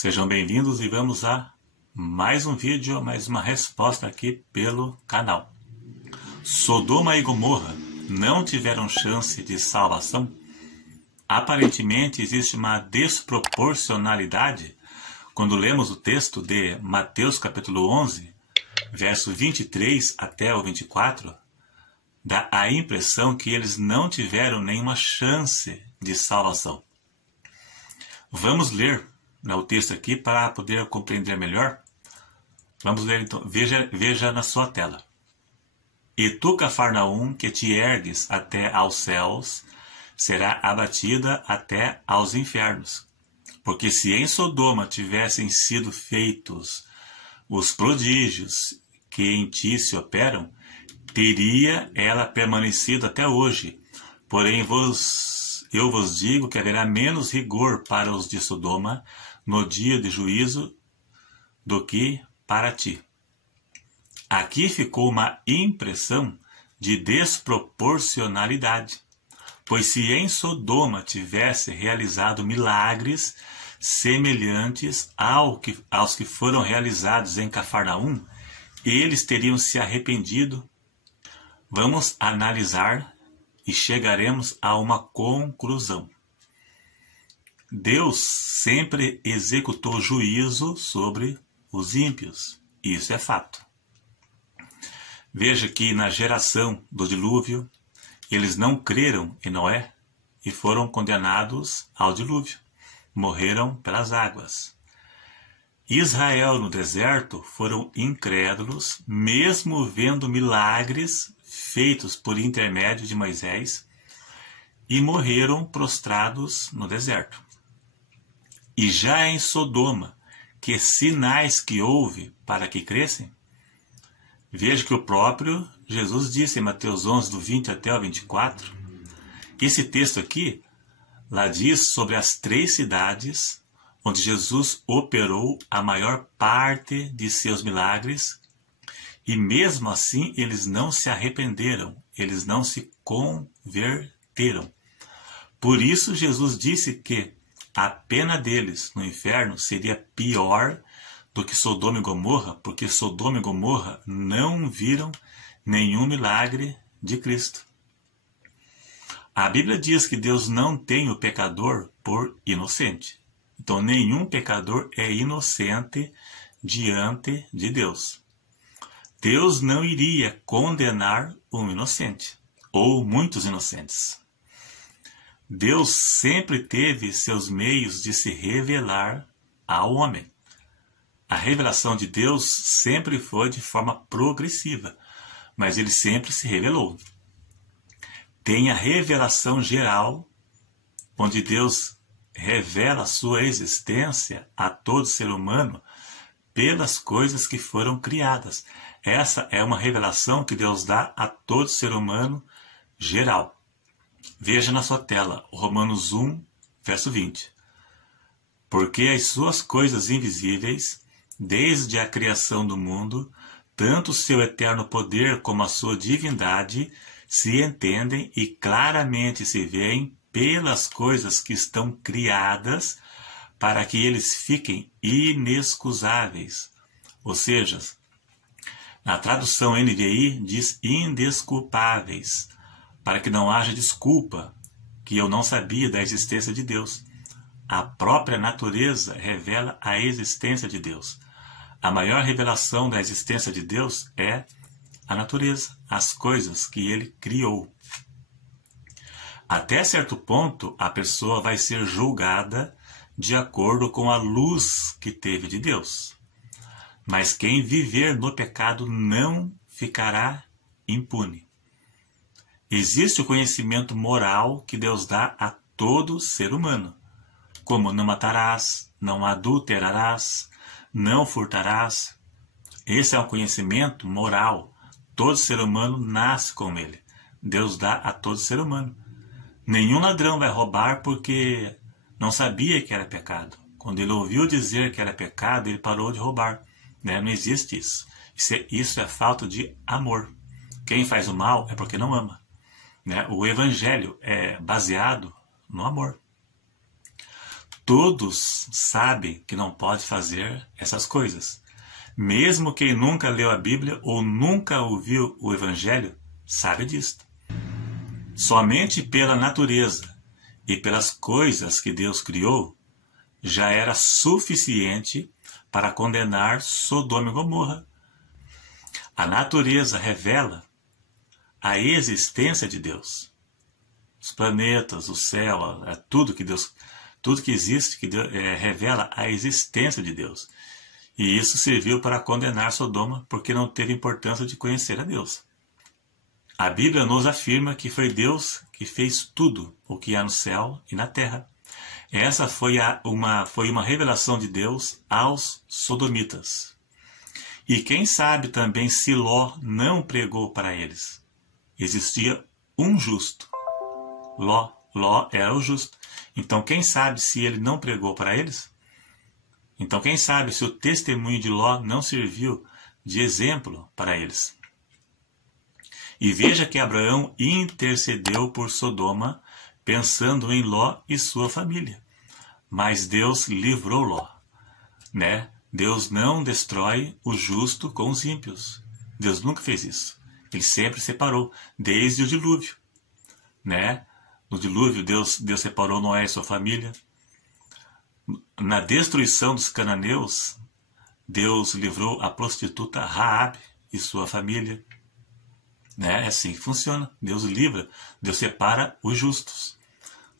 Sejam bem-vindos e vamos a mais um vídeo, mais uma resposta aqui pelo canal. Sodoma e Gomorra não tiveram chance de salvação? Aparentemente existe uma desproporcionalidade quando lemos o texto de Mateus capítulo 11, verso 23 até o 24, dá a impressão que eles não tiveram nenhuma chance de salvação. Vamos ler o texto aqui para poder compreender melhor. Vamos ler então, veja na sua tela. E tu, Cafarnaum, que te ergues até aos céus, será abatida até aos infernos. Porque se em Sodoma tivessem sido feitos os prodígios que em ti se operam, teria ela permanecido até hoje. Porém, eu vos digo que haverá menos rigor para os de Sodoma no dia de juízo do que para ti. Aqui ficou uma impressão de desproporcionalidade, pois se em Sodoma tivesse realizado milagres semelhantes aos que foram realizados em Cafarnaum, eles teriam se arrependido. Vamos analisar e chegaremos a uma conclusão. Deus sempre executou juízo sobre os ímpios. Isso é fato. Veja que na geração do dilúvio, eles não creram em Noé e foram condenados ao dilúvio. Morreram pelas águas. Israel no deserto foram incrédulos, mesmo vendo milagres feitos por intermédio de Moisés, e morreram prostrados no deserto. E já em Sodoma, que sinais que houve para que crescem? Veja que o próprio Jesus disse em Mateus 11, do 20 até o 24, esse texto aqui, lá diz sobre as 3 cidades onde Jesus operou a maior parte de seus milagres, e mesmo assim eles não se arrependeram, eles não se converteram. Por isso Jesus disse que a pena deles no inferno seria pior do que Sodoma e Gomorra, porque Sodoma e Gomorra não viram nenhum milagre de Cristo. A Bíblia diz que Deus não tem o pecador por inocente. Então, nenhum pecador é inocente diante de Deus. Deus não iria condenar um inocente, ou muitos inocentes. Deus sempre teve seus meios de se revelar ao homem. A revelação de Deus sempre foi de forma progressiva, mas ele sempre se revelou. Tem a revelação geral, onde Deus revela a sua existência a todo ser humano pelas coisas que foram criadas. Essa é uma revelação que Deus dá a todo ser humano geral. Veja na sua tela, Romanos 1, verso 20. Porque as suas coisas invisíveis, desde a criação do mundo, tanto o seu eterno poder como a sua divindade, se entendem e claramente se veem pelas coisas que estão criadas, para que eles fiquem inexcusáveis. Ou seja, na tradução NVI diz indesculpáveis, para que não haja desculpa que eu não sabia da existência de Deus. A própria natureza revela a existência de Deus. A maior revelação da existência de Deus é a natureza, as coisas que ele criou. Até certo ponto, a pessoa vai ser julgada de acordo com a luz que teve de Deus. Mas quem viver no pecado não ficará impune. Existe o conhecimento moral que Deus dá a todo ser humano, como não matarás, não adulterarás, não furtarás. Esse é um conhecimento moral. Todo ser humano nasce com ele. Deus dá a todo ser humano. Nenhum ladrão vai roubar porque não sabia que era pecado. Quando ele ouviu dizer que era pecado, ele parou de roubar. Não existe isso. Isso é falta de amor. Quem faz o mal é porque não ama. O Evangelho é baseado no amor. todos sabem que não pode fazer essas coisas. Mesmo quem nunca leu a Bíblia ou nunca ouviu o Evangelho, sabe disto. Somente pela natureza e pelas coisas que Deus criou, já era suficiente para condenar Sodoma e Gomorra. A natureza revela a existência de Deus. Os planetas, o céu, tudo que existe, que Deus, revela a existência de Deus. E isso serviu para condenar Sodoma, porque não teve importância de conhecer a Deus. A Bíblia nos afirma que foi Deus que fez tudo o que há no céu e na terra. Essa foi uma revelação de Deus aos sodomitas. E quem sabe também se Ló não pregou para eles. Existia um justo. Ló era o justo. Então quem sabe se ele não pregou para eles? Então quem sabe se o testemunho de Ló não serviu de exemplo para eles? E veja que Abraão intercedeu por Sodoma, pensando em Ló e sua família. Mas Deus livrou Ló, né? Deus não destrói o justo com os ímpios. Deus nunca fez isso. Ele sempre separou, desde o dilúvio, né? No dilúvio, Deus separou Noé e sua família. Na destruição dos cananeus, Deus livrou a prostituta Raabe e sua família. É assim que funciona. Deus livra, Deus separa os justos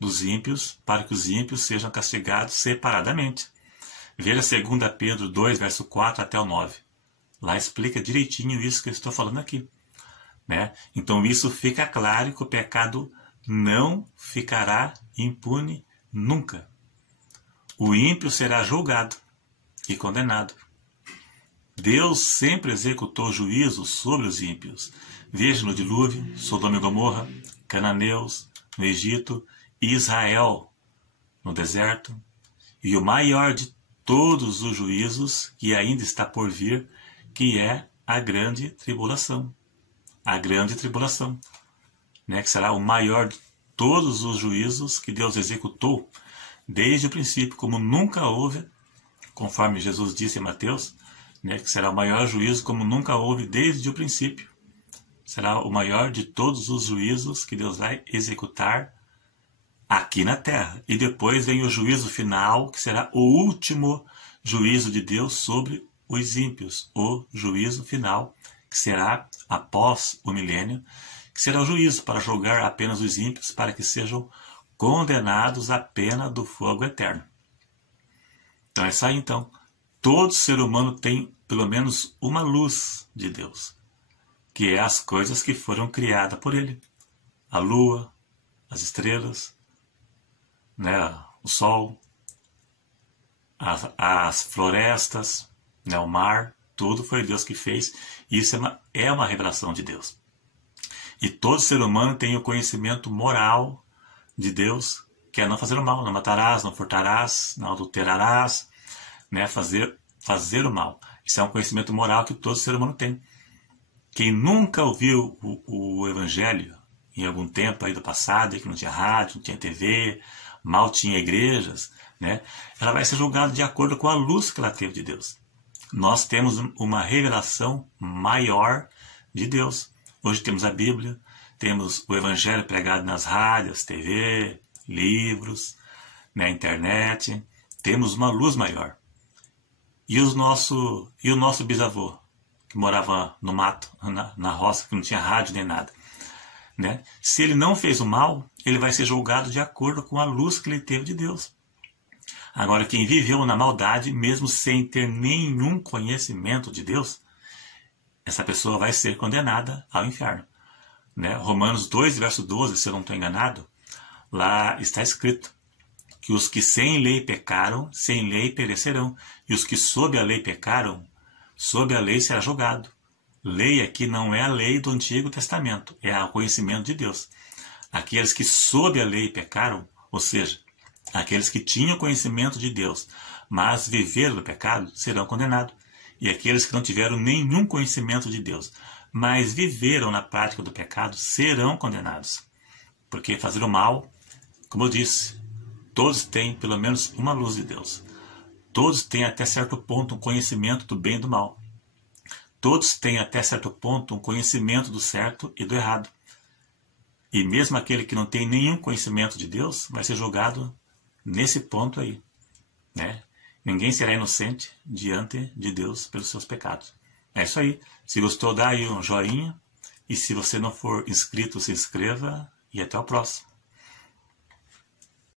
dos ímpios, para que os ímpios sejam castigados separadamente. Veja 2 Pedro 2, verso 4 até o 9. Lá explica direitinho isso que eu estou falando aqui. Né? Então isso fica claro que o pecado não ficará impune nunca. O ímpio será julgado e condenado. Deus sempre executou juízo sobre os ímpios. Veja no dilúvio, Sodoma e Gomorra, cananeus, no Egito, e Israel, no deserto. E o maior de todos os juízos que ainda está por vir, que é a grande tribulação. A grande tribulação, né, que será o maior de todos os juízos que Deus executou desde o princípio, como nunca houve, conforme Jesus disse em Mateus, né, que será o maior juízo como nunca houve desde o princípio. Será o maior de todos os juízos que Deus vai executar aqui na terra. E depois vem o juízo final, que será o último juízo de Deus sobre os ímpios. O juízo final, que será após o milênio, que será o juízo para julgar apenas os ímpios, para que sejam condenados à pena do fogo eterno. Então é isso aí, então. Todo ser humano tem pelo menos uma luz de Deus, que é as coisas que foram criadas por ele. A lua, as estrelas, né, o sol, as florestas, né, o mar, tudo foi Deus que fez. Isso é uma revelação de Deus. E todo ser humano tem o conhecimento moral de Deus, que é não fazer o mal, não matarás, não furtarás, não adulterarás, né, fazer o mal. Isso é um conhecimento moral que todo ser humano tem. Quem nunca ouviu o Evangelho em algum tempo aí do passado, que não tinha rádio, não tinha TV, mal tinha igrejas, né, ela vai ser julgada de acordo com a luz que ela teve de Deus. Nós temos uma revelação maior de Deus. Hoje temos a Bíblia, temos o Evangelho pregado nas rádios, TV, livros, na internet. Temos uma luz maior. E o nosso bisavô, que morava no mato, na roça, que não tinha rádio nem nada, né? Se ele não fez o mal, ele vai ser julgado de acordo com a luz que ele teve de Deus. Agora, quem viveu na maldade, mesmo sem ter nenhum conhecimento de Deus, essa pessoa vai ser condenada ao inferno. Né? Romanos 2, verso 12, se eu não estou enganado, lá está escrito que os que sem lei pecaram, sem lei perecerão. E os que sob a lei pecaram, sob a lei será julgado. Lei aqui não é a lei do Antigo Testamento, é o conhecimento de Deus. Aqueles que sob a lei pecaram, ou seja, aqueles que tinham conhecimento de Deus, mas viveram no pecado, serão condenados. E aqueles que não tiveram nenhum conhecimento de Deus, mas viveram na prática do pecado, serão condenados. Porque fazer o mal, como eu disse, todos têm pelo menos uma luz de Deus. Todos têm até certo ponto um conhecimento do bem e do mal. Todos têm até certo ponto um conhecimento do certo e do errado. E mesmo aquele que não tem nenhum conhecimento de Deus vai ser julgado nesse ponto aí, né? Ninguém será inocente diante de Deus pelos seus pecados. É isso aí. Se gostou, dá aí um joinha. E se você não for inscrito, se inscreva. E até o próximo.